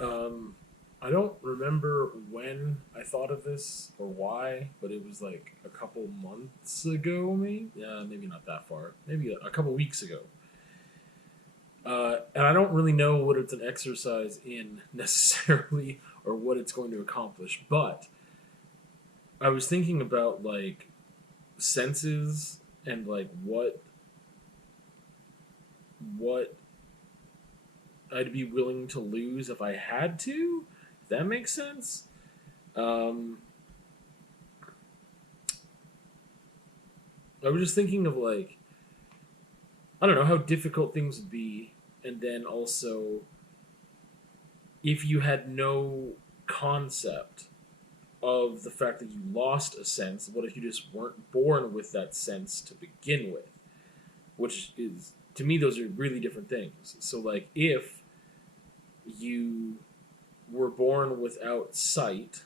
Um, I don't remember when I thought of this or why, but it was like a couple months ago, maybe. Yeah, maybe not that far. Maybe a couple weeks ago. And I don't really know what it's an exercise in necessarily or what it's going to accomplish, but I was thinking about like senses and like what I'd be willing to lose if I had to. If that makes sense. Um, I was just thinking of like I don't know how difficult things would be, and then also if you had no concept of the fact that you lost a sense. What if you just weren't born with that sense to begin with? Which is to me those are really different things. So like if you were born without sight,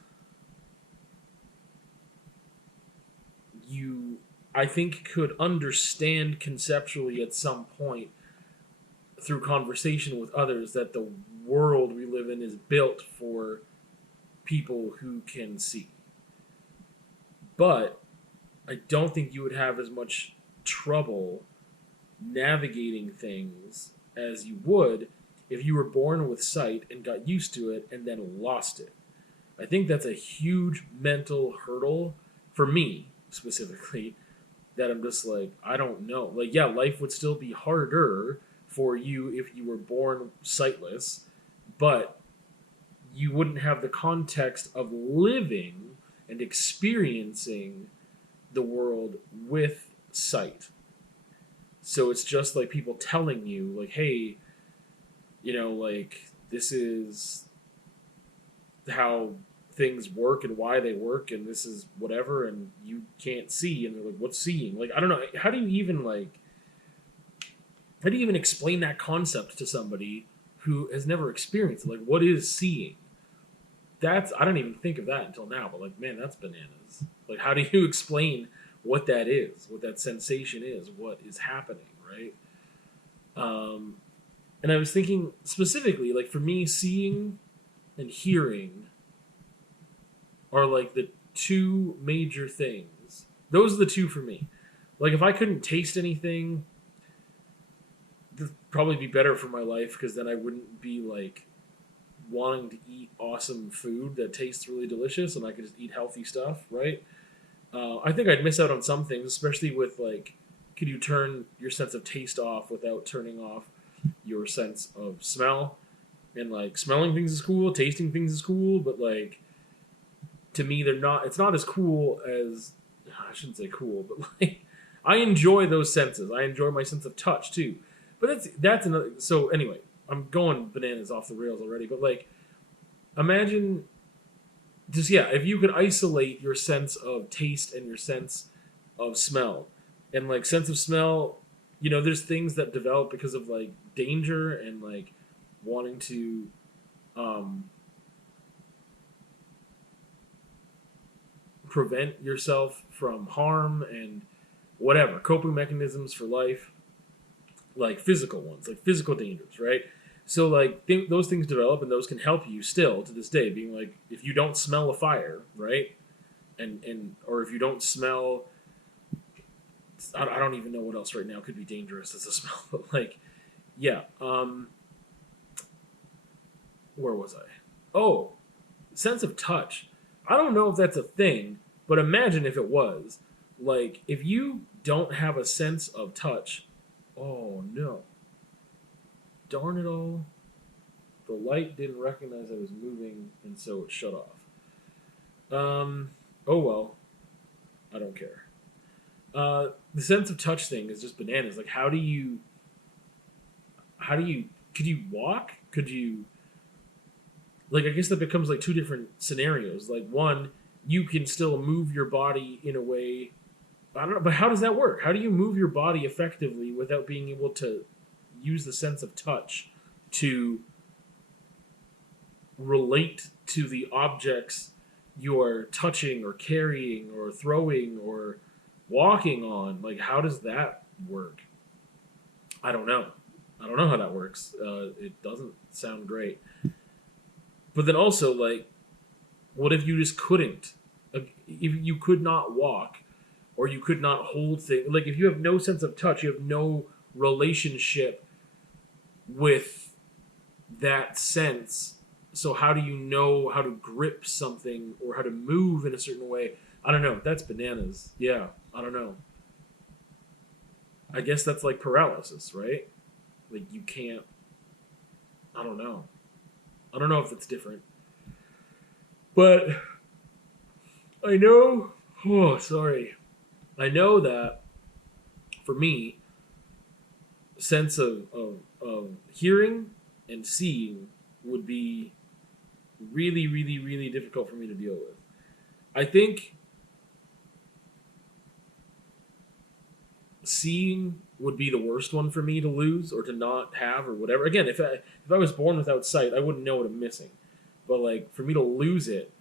you I think could understand conceptually at some point through conversation with others that the world we live in is built for people who can see. But I don't think you would have as much trouble navigating things as you would if you were born with sight and got used to it and then lost it. I think that's a huge mental hurdle for me specifically that I'm just like, I don't know. Like, yeah, life would still be harder for you if you were born sightless, but you wouldn't have the context of living and experiencing the world with sight. So it's just like people telling you, like, hey, like, this is how things work and why they work, and this is whatever, and you can't see. And they're like, what's seeing? Like, I don't know. How do you even explain that concept to somebody who has never experienced it? Like, what is seeing? I don't even think of that until now, but like, man, that's bananas. Like, how do you explain what that is, what that sensation is, what is happening, right? Um, and I was thinking specifically, like, for me, seeing and hearing are like the two major things. Those are the two for me. Like, if I couldn't taste anything, it'd probably be better for my life because then I wouldn't be like wanting to eat awesome food that tastes really delicious and I could just eat healthy stuff, right? I think I'd miss out on some things, especially with like, could you turn your sense of taste off without turning off your sense of smell? And like, smelling things is cool, tasting things is cool, but like, to me, they're not. It's not as cool as I shouldn't say cool, but like, I enjoy those senses. I enjoy my sense of touch too. But that's another. So anyway, I'm going bananas off the rails already. But like, imagine just yeah, if you could isolate your sense of taste and your sense of smell, and like sense of smell, there's things that develop because of like danger and like wanting to um, prevent yourself from harm and whatever coping mechanisms for life, like physical ones, like physical dangers, right? So like those things develop and those can help you still to this day, being like if you don't smell a fire, right? And or if you don't smell, I don't even know what else right now could be dangerous as a smell, but like yeah, where was I? Oh, sense of touch. I don't know if that's a thing, but imagine if it was. Like, if you don't have a sense of touch, oh no. Darn it all. The light didn't recognize I was moving, and so it shut off. Oh well. I don't care. The sense of touch thing is just bananas. Like, could you walk? Could you, like, I guess that becomes like two different scenarios. Like, one, you can still move your body in a way. I don't know, but how does that work? How do you move your body effectively without being able to use the sense of touch to relate to the objects you're touching or carrying or throwing or walking on? Like, how does that work? I don't know. I don't know how that works. It doesn't sound great. But then also, like, what if you just couldn't? Like, if you could not walk, or you could not hold things, like if you have no sense of touch, you have no relationship with that sense. So how do you know how to grip something or how to move in a certain way? I don't know. That's bananas. Yeah, I don't know. I guess that's like paralysis, right? Like you can't. I don't know. I don't know if it's different, but I know. Oh, sorry. I know that for me, sense of hearing and seeing would be really, really, really difficult for me to deal with. I think seeing would be the worst one for me to lose or to not have or whatever. Again, if I was born without sight, I wouldn't know what I'm missing. But like for me to lose it,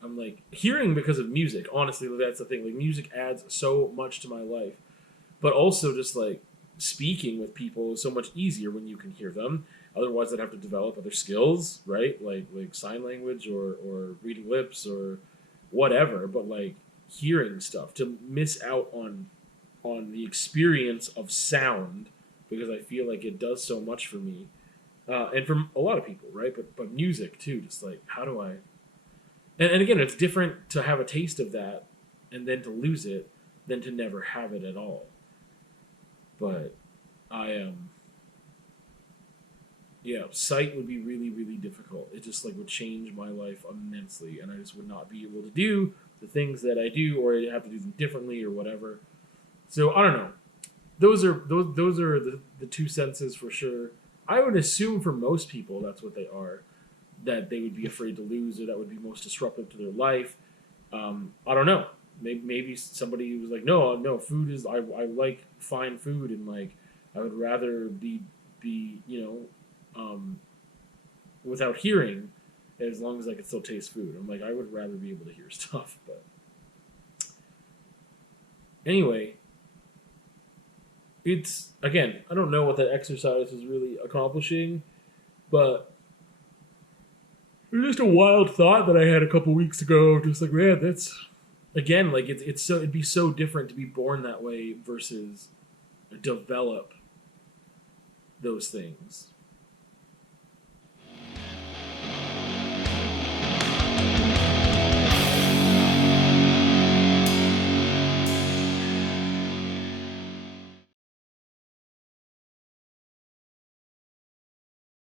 I'm like hearing because of music. Honestly, that's the thing. Like music adds so much to my life, but also just like speaking with people is so much easier when you can hear them. Otherwise, I'd have to develop other skills, right? Like sign language or reading lips or whatever. But like hearing stuff to miss out on the experience of sound because I feel like it does so much for me and for a lot of people, right? But music too. Just like how do I? And again, it's different to have a taste of that and then to lose it than to never have it at all. But I yeah, sight would be really, really difficult. It just like would change my life immensely, and I just would not be able to do the things that I do, or I'd have to do them differently, or whatever. So I don't know. Those are the two senses for sure. I would assume for most people that's what they are, that they would be afraid to lose, or that would be most disruptive to their life. I don't know. Maybe somebody was like, no, no, food is. I like fine food, and like I would rather be without hearing, as long as I could still taste food. I'm like I would rather be able to hear stuff. But anyway, it's again, I don't know what that exercise is really accomplishing, but it was just a wild thought that I had a couple weeks ago. Just like, man, that's again, like it's so it'd be so different to be born that way versus develop those things.